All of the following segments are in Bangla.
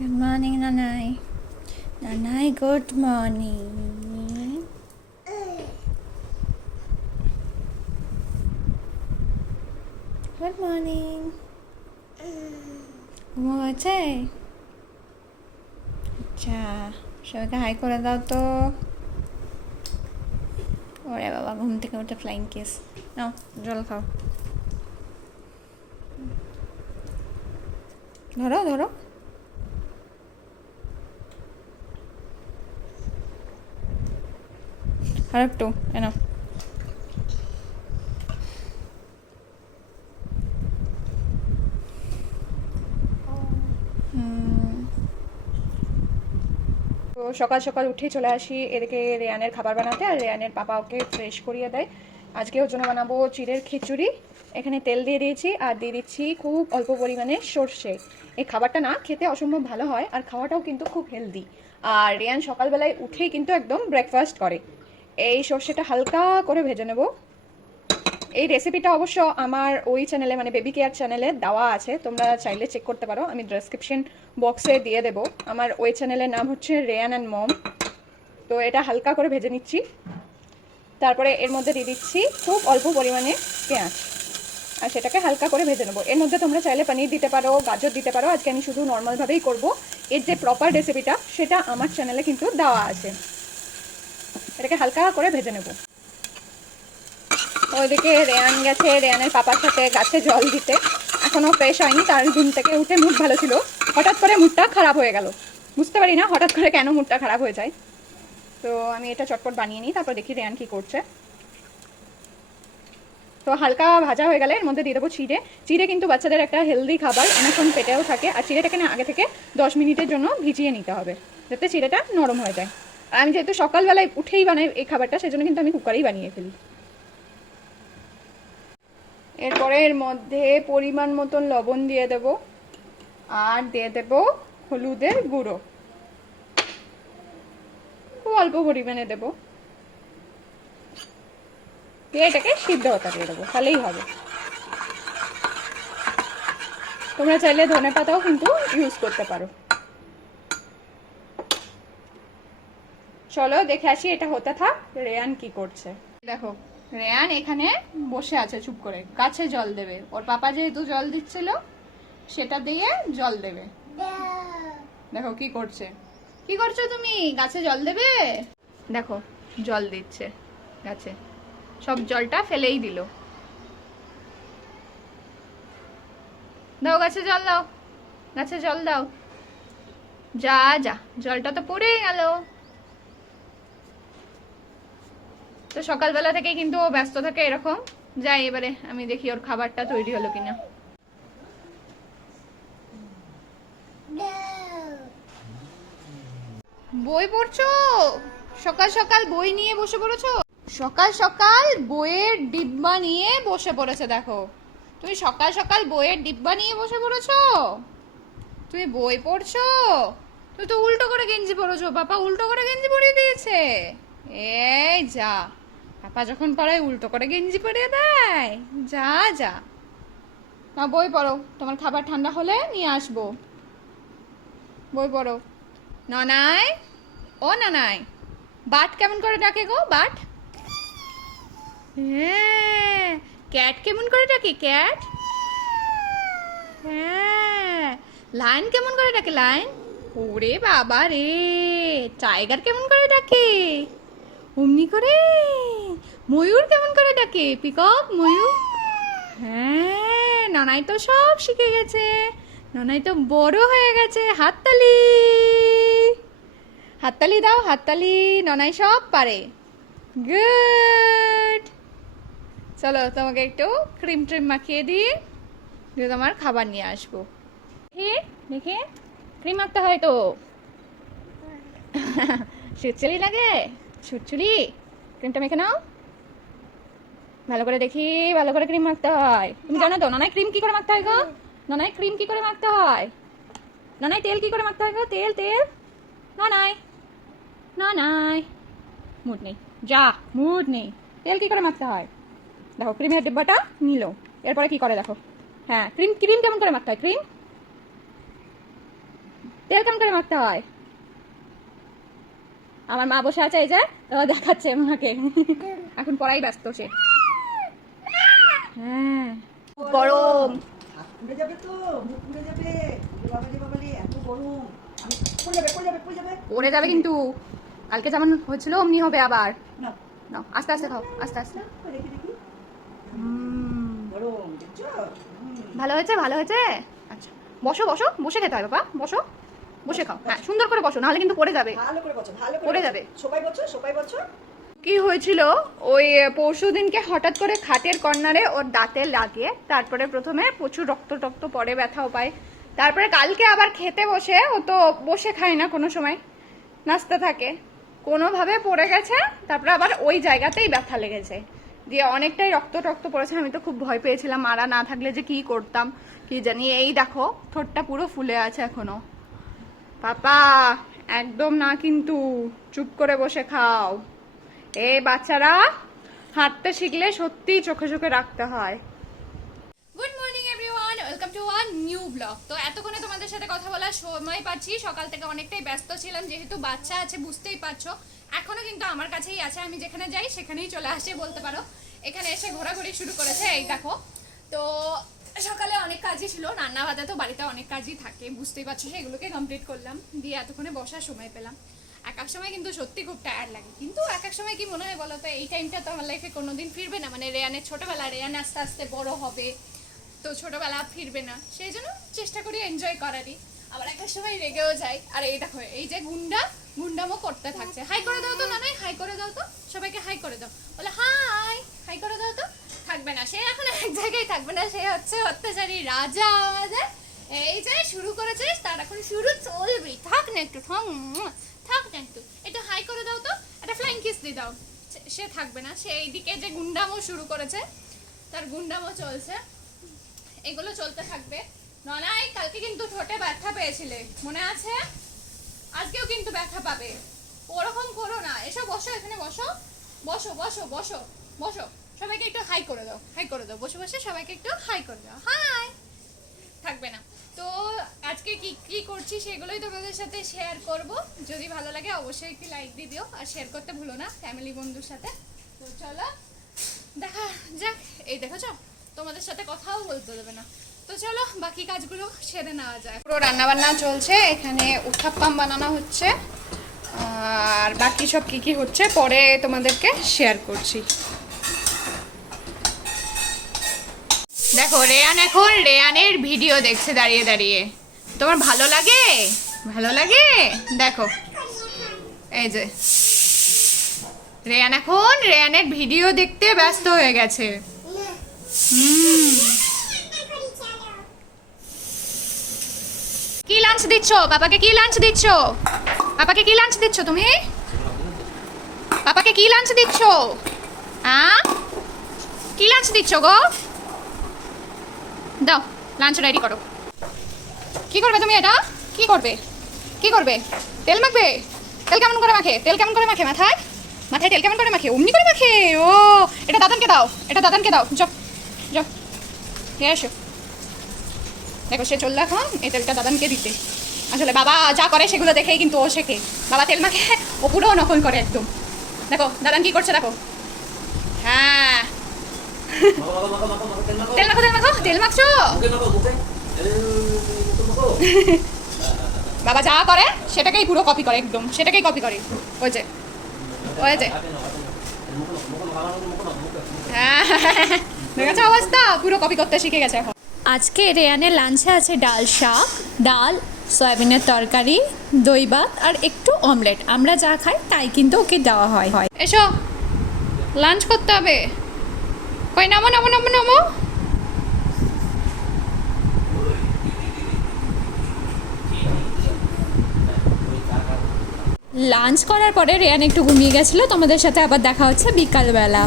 Good morning, Nanai. Nanai, good morning. Good morning. ঘুমো হয়েছে? আচ্ছা, সবাইকে হাই করে দাও তো। ওরে বাবা, ঘুম থেকে উঠে ফ্লাইং কিস। নাও, জল খাও। ধরো ধরো। আর একটু এনো। তো সকাল সকাল উঠেই চলে আসি এদিকে রেয়ানের খাবার বানাতে, আর রেয়ানের পাপা ওকে ফ্রেশ করিয়ে দেয়। আজকে ওর জন্য বানাবো চিড়ের খিচুড়ি। এখানে তেল দিয়ে দিয়েছি আর দিয়ে দিচ্ছি খুব অল্প পরিমাণে সর্ষে। এই খাবারটা না খেতে অসম্ভব ভালো হয়, আর খাওয়াটাও কিন্তু খুব হেলদি। আর রেয়ান সকালবেলায় উঠেই কিন্তু একদম ব্রেকফাস্ট করে। এই সর্ষেটা হালকা করে ভেজে নেব। এই রেসিপিটা অবশ্য আমার ওই চ্যানেলে, মানে বেবি কেয়ার চ্যানেলে দেওয়া আছে, তোমরা চাইলে চেক করতে পারো। আমি ডেসক্রিপশন বক্সে দিয়ে দেবো। আমার ওই চ্যানেলের নাম হচ্ছে রেয়ান অ্যান্ড মম। তো এটা হালকা করে ভেজে নিচ্ছি। তারপরে এর মধ্যে দিয়ে দিচ্ছি খুব অল্প পরিমাণে পেঁয়াজ, আর সেটাকে হালকা করে ভেজে নেবো। এর মধ্যে তোমরা চাইলে পনির দিতে পারো, গাজর দিতে পারো। আজকে আমি শুধু নর্মালভাবেই করব। এর যে প্রপার রেসিপিটা সেটা আমার চ্যানেলে কিন্তু দেওয়া আছে। এটাকে হালকা করে ভেজে নেবো। ওইদিকে রেয়ান গেছে রেয়ানের পাপার সাথে গাছে জল দিতে। এখনও ফ্রেশ হয়নি, তার ঘুম থেকে উঠে মুড ভালো ছিল, হঠাৎ করে মুডটা খারাপ হয়ে গেল। বুঝতে পারি না হঠাৎ করে কেন মুডটা খারাপ হয়ে যায়। তো আমি এটা চটপট বানিয়ে নিই, তারপর দেখি রেয়ান কী করছে। তো হালকা ভাজা হয়ে গেলে এর মধ্যে দিয়ে দেবো চিড়ে। চিড়ে কিন্তু বাচ্চাদের একটা হেলদি খাবার, অনেকক্ষণ পেটেও থাকে। আর চিড়েটাকে না আগে থেকে 10 মিনিটের জন্য ভিজিয়ে নিতে হবে, যাতে চিড়েটা নরম হয়ে যায়। আর আমি যেহেতু সকালবেলায় উঠেই বানাই এই খাবারটা, সেজন্য কিন্তু আমি কুকারেই বানিয়ে ফেলি। এরপরে এর মধ্যে পরিমাণ মতন লবণ দিয়ে দেব, আর দিয়ে দেব হলুদের গুঁড়ো, খুব অল্প পরিমাণে দেব। দিয়ে এটাকে সিদ্ধ হতে দিয়ে দেবো, তাহলেই হবে। তোমরা চাইলে ধনে পাতাও কিন্তু ইউজ করতে পারো। চলো দেখে আসি এটা হতে থাক রেয়ান কি করছে। দেখো রেয়ান এখানে বসে আছে চুপ করে, গাছে জল দেবে। ওর পাপা যেহেতু জল দিচ্ছিল, সেটা দিয়ে জল দেবে। দেখো কি করছে। কি করছো তুমি? গাছে জল দেবে? দেখো জল দিচ্ছে গাছে, সব জলটা ফেলেই দিল। দাও গাছে জল দাও, গাছে জল দাও। যা যা, জলটা তো পড়েই গেল। তো সকালবেলা থেকে কিন্তু ও ব্যস্ত থাকে এরকম। যাই এবারে আমি দেখি ওর খাবারটা তৈরি হলো কিনা। বই পড়ছো? সকাল সকাল বই নিয়ে বসে পড়েছো? সকাল সকাল বইয়ের ডিব্বা নিয়ে বসে পড়েছে। দেখো তুমি সকাল সকাল বইয়ের ডিব্বা নিয়ে বসে পড়েছো। তুমি বই পড়ছো? তুমি তো উল্টো করে গেঞ্জি পরেছো। পাপা উল্টো করে গেঞ্জি পরিয়ে দিয়েছে। এই যা, পাপা যখন পড়ায় উল্টো করে গেঞ্জি পরিয়ে দেয়। যা যা, না বই পড়ো, তোমার খাবার ঠান্ডা হলে নিয়ে আসবো। বই পড়ো। ননাই, ও ননাই, বাট কেমন করে ডাকে গো? বাট? হ্যাঁ। ক্যাট কেমন করে ডাকে? ক্যাট? হ্যাঁ। লায়ন কেমন করে ডাকে? লায়ন? ওরে বাবা রে। টাইগার কেমন করে ডাকে? অমনি করে। ময়ূর কেমন করে ডাকে? পিকক, ময়ূর। হ্যাঁ, ননাই তো সব শিখে গেছে। ননাই তো বড় হয়ে গেছে। হাততালি, হাততালি দাও, হাততালি। ননাই সব পারে। গুড। চলো তোমাকে একটু ক্রিম ট্রিম মাখিয়ে দিই, দিয়ে তোমার খাবার নিয়ে আসবো। দেখি দেখি, ক্রিম মাখতে হয় তো। সুচুরি লাগে? সুচুরি, ক্রিমটা মেখে নাও ভালো করে। দেখি ভালো করে ক্রিম মাখতে হয়। তুমি জানো তো ননাই ক্রিম কি করে মাখতে হয় গো? ননাই ক্রিম কি করে মাখতে হয়? ননাই তেল কি করে মাখতে হয় গো? তেল তেল। ননাই, ননাই, মুড নেই, যা মুড নেই। তেল কি করে মাখতে হয়? দেখো ক্রিমের ডিব্বাটা নিল, এরপরে কি করে দেখো। হ্যাঁ, ক্রিম ক্রিম কেমন করে মাখতে হয়? ক্রিম তেল কেমন করে মাখতে হয়। আমার মা বসে আছে, এই যে দেখাচ্ছে মাকে, এখন পড়াই ব্যস্ত সে। হ্যাঁ গরম পুড়ে যাবে তো, মুখ পুড়ে যাবে। বাবা রে বাবা রে, এত গরম। পুড়ে যাবে, পুড়ে যাবে, পুড়ে যাবে। পড়ে যাবে কিন্তু, কালকে যেমন হয়েছিল অমনি হবে আবার। না না, আস্তে আস্তে খাও, আস্তে আস্তে। দেখি দেখি। গরম দেখছো? ভালো হয়েছে, ভালো হয়েছে। আচ্ছা বসো বসো, বসে খেতে হয় বাবা, বসো বসে খাও। হ্যাঁ সুন্দর করে বসো, নাহলে কিন্তু পড়ে যাবে। ভালো করে বসো, ভালো করে পড়ে বসো। যাবে। সবাই বসো, সবাই বসো। কি হয়েছিল, ওই পরশুদিনকে হঠাৎ করে খাটের কর্নারে ওর দাঁতে লাগে, তারপরে প্রথমে প্রচুর রক্ত টক্ত পড়ে, ব্যথাও পায়। তারপরে কালকে আবার খেতে বসে, ও তো বসে খায় না কোনো সময়, নাচতে থাকে, কোনোভাবে পড়ে গেছে, তারপরে আবার ওই জায়গাতেই ব্যথা লেগেছে, দিয়ে অনেকটাই রক্ত টক্ত পড়েছে। আমি তো খুব ভয় পেয়েছিলাম, মারা না থাকলে যে কি করতাম কি জানি। এই দেখো ঠোঁটটা পুরো ফুলে আছে এখনো। পাপা একদম না কিন্তু, চুপ করে বসে খাও। এই বাচ্চারা হাঁটতে শিখলে সত্যি চোখে চোখে রাখতে হয়। Good morning everyone, welcome to one knew blog. তো এতক্ষণে তোমাদের সাথে কথা বলার সময় পাচ্ছি, সকাল থেকে অনেকটাই ব্যস্ত ছিলাম, যেহেতু বাচ্চা আছে বুঝতেই পারছো। এখনো কিন্তু আমার কাছেই আছে, আমি যেখানে যাই সেখানেই চলে আসে বলতে পারো। এখানে এসে ঘোরাঘুরি শুরু করেছে, এই দেখো। তো সকালে অনেক কাজই ছিল, রান্না বাদে তো বাড়িতে অনেক কাজই থাকে, বুঝতেই পারছো, সেগুলোকে কমপ্লিট করলাম, দিয়ে এতক্ষণে বসার সময় পেলাম। এক এক সময় কিন্তু সত্যি খুব টায়ার্ড লাগে, কিন্তু এক এক সময় কি মনে হয় বলো তো, এই টাইমটা তো আমার লাইফে কোনোদিন ফিরবে না। মানে রেয়ানের ছোটবেলা, রেয়ান আস্তে আস্তে বড় হবে, তো ছোটবেলা ফিরবে না, সেই জন্য চেষ্টা করি এনজয় করারই। আবার একটা সময় রেগেও যাই। আর এই দেখো, এই যে গুন্ডামো করতে থাকছে। হাই করে দাও তো, না নাই হাই করে দাও তো, সবাইকে হাই করে দাও, বলে হাই, হাই করে দাও তো। থাকবে না সে, এখন এক জায়গায় থাকবে না, সে হচ্ছে অত্যাচারী রাজা আমাদের। এই যে শুরু করেছে, তার এখন শুরু চলবে। থাক না একটু, থাক না একটু, একটু হাই করে দাও তো, একটা ফ্লাইং কিস দিয়ে দাও। সে থাকবে না, সে এইদিকে যে গুন্ডামো শুরু করেছে, তার গুন্ডামো চলছে, এগুলো চলতে থাকবে। ননাই কালকে কিন্তু ঠোঁটে ব্যথা পেয়েছিলে, মনে আছে? আজকেও কিন্তু ব্যথা পাবে, ওরকম করো না। এসো বসো, এখানে বসো, বসো বসো বসো বসো। সবাইকে একটু হাই করে দাও, হাই করে দাও, বসে বসে সবাইকে একটু হাই করে দাও। হাই, থাকবে না। তো আজকে কি কি করছি সেগুলোই তোমাদের সাথে শেয়ার করব। যদি ভালো লাগে অবশ্যই একটি লাইক দিয়ে দিও, আর শেয়ার করতে ভুলো না ফ্যামিলি বন্ধুর সাথে। তো চলো দেখা যাক। এই দেখেছো, তোমাদের সাথে কথাও বলতে দেবে না। তো চলো বাকি কাজগুলো সেরে নেওয়া যায়। পুরো রান্না বান্না চলছে, এখানে উত্তাপ্পাম বানানো হচ্ছে, আর বাকি সব কি কি হচ্ছে পরে তোমাদেরকে শেয়ার করছি। দেখো রেয়ান এখন রেয়ানের ভিডিও দেখছে দাঁড়িয়ে দাঁড়িয়ে। তোমার ভালো লাগে? ভালো লাগে? দেখো এই যে রেয়ান এখন রেয়ানের ভিডিও দেখতে ব্যস্ত হয়ে গেছে। কি লাঞ্চ দিচ্ছ পাপাকে? কি লাঞ্চ দিচ্ছ পাপাকে? কি লাঞ্চ দিচ্ছ তুমি? পাপাকে কি লাঞ্চ দিচ্ছ? কি লাঞ্চ দিচ্ছ গো? দাও লাঞ্চ রেডি করো। কি করবে তুমি এটা? কি করবে? কি করবে? তেল মাখবে? তেল কেমন করে মাখে? তেল কেমন করে মাখে মাথায়? মাথায় তেল কেমন করে মাখে? অমনি করে মাখে। ও এটা দাদানকে দাও, এটা দাদানকে দাও। যাও যাও, নিয়ে আসো। দেখো সে চললো এখন এই তেলটা দাদানকে দিতে। আসলে বাবা যা করে সেগুলো দেখেই কিন্তু ও শেখে। বাবা তেল মাখে, ও পুরো নকল করে একদম। দেখো দাদান কি করছে, দেখো। হ্যাঁ তেল মাখো, তেল মাখো, তেল মাখছো। বাবা যা করে সেটাকেই পুরো কপি করে, একদম সেটাকেই কপি করে। ওই যে ওই যে হ্যাঁ দেখেছো অবস্থা, পুরো কপি করতে শিখে গেছে এখন। আজকে রেয়ানের লাঞ্চে আছে ডাল শাক, ডাল, সয়াবিনের তরকারি, দই ভাত আর একটু অমলেট। আমরা যা খাই তাই কিন্তু ওকে দেওয়া হয়। এসো লাঞ্চ করতে হবে। কই নামো নামো নামো নামো। লাঞ্চ করার পরে রেয়ান একটু ঘুমিয়ে গেছিলো। তোমাদের সাথে আবার দেখা হচ্ছে বিকালবেলা।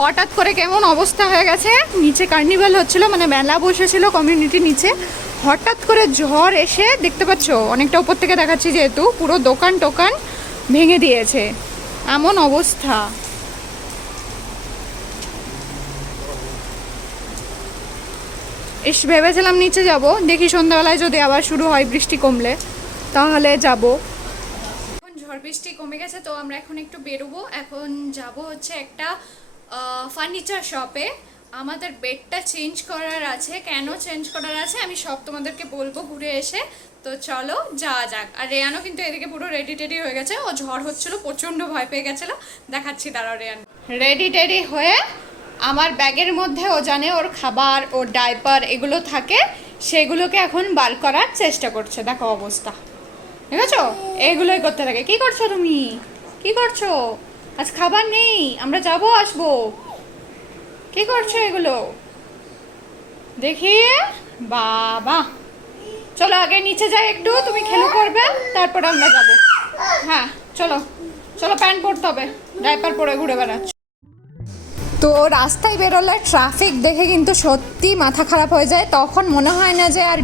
হঠাৎ করে কেমন অবস্থা হয়ে গেছে, নিচে কার্নিভাল হচ্ছিল, মানে মেলা বসেছিল কমিউনিটি নিচে, হঠাৎ করে ঝড় এসে দেখতে পাচ্ছ অনেকটা উপর থেকে দেখাচ্ছি যেহেতু পুরো দোকান টোকান ভেঙে দিয়েছে, এমন অবস্থা। ভেবেছিলাম নিচে যাব, দেখি সন্ধ্যাবেলায় যদি আবার শুরু হয় বৃষ্টি কমলে তাহলে যাব। এখন ঝড় বৃষ্টি কমে গেছে তো আমরা এখন একটু বেরোবো। এখন যাব হচ্ছে একটা ফার্নিচার শপে। আমাদের বেডটা চেঞ্জ করার আছে। কেন চেঞ্জ করার আছে আমি সব তোমাদেরকে বলবো ঘুরে এসে। তো চলো যাওয়া যাক। আর রেয়ানও কিন্তু এদিকে পুরো রেডি টেডি হয়ে গেছে। ও ঝড় হচ্ছিল, প্রচণ্ড ভয় পেয়ে গেছিলো। দেখাচ্ছি দাঁড়াও রেয়ান। রেডি টেডি হয়ে আমার ব্যাগের মধ্যে ও জানে ওর খাবার, ওর ডাইপার এগুলো থাকে, সেগুলোকে এখন বার করার চেষ্টা করছে। দেখো অবস্থা, ঠিক আছে? এগুলোই করতে থাকে। কি করছো তুমি? কি করছো? আজ খাবার নেই, আমরা যাবো আসবো। কি করছো এগুলো? দেখি বাবা, চলো আগে নিচে যাই একটু, তুমি খেলো করবে, তারপরে আমরা যাবো। হ্যাঁ চলো চলো, প্যান্ট পরতে হবে, ডাইপার পরে ঘুরে বেড়াচ্ছ। তো রাস্তায় বেরোলে ট্রাফিক দেখে কিন্তু সত্যি মাথা খারাপ হয়ে যায়। তখন মনে হয় না যে আর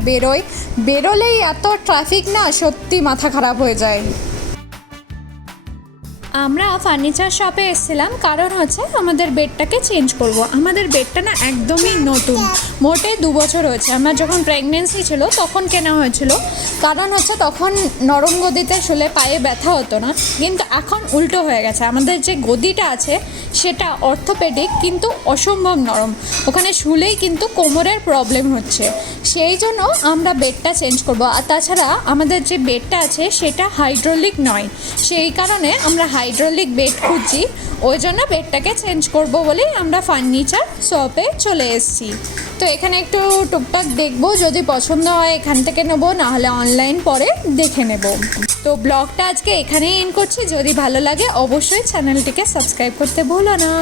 বেরোলেই এত ট্রাফিক, না সত্যি মাথা খারাপ হয়ে যায়। আমরা ফার্নিচার শপে এসেছিলাম কারণ হচ্ছে আমাদের বেডটাকে চেঞ্জ করব। আমাদের বেডটা না একদমই নতুন, মোটে 2 বছর হয়েছে। আমার যখন প্রেগনেন্সি ছিল তখন কেনা হয়েছিল। কারণ হচ্ছে তখন নরম গদিতে শুলে পায়ে ব্যথা হতো না, কিন্তু এখন উল্টো হয়ে গেছে। আমাদের যে গদিটা আছে সেটা অর্থোপেডিক, কিন্তু অসম্ভব নরম, ওখানে শুলেই কিন্তু কোমরের প্রবলেম হচ্ছে। সেই জন্য আমরা বেডটা চেঞ্জ করব। আর তাছাড়া আমাদের যে বেডটা আছে সেটা হাইড্রোলিক নয়, সেই কারণে আমরা হাইড্রোলিক বেড খুঁজছি। ওই জন্য বেডটাকে চেঞ্জ করব বলেই আমরা ফার্নিচার শপে চলে এসেছি। তো এখানে একটু টুকটাক দেখবো, যদি পছন্দ হয় এখান থেকে নেবো, নাহলে অনলাইন পরে দেখে নেব। তো ব্লগটা আজকে এখানেই এন্ড করছি। যদি ভালো লাগে অবশ্যই চ্যানেলটিকে সাবস্ক্রাইব করতে ভুলো না।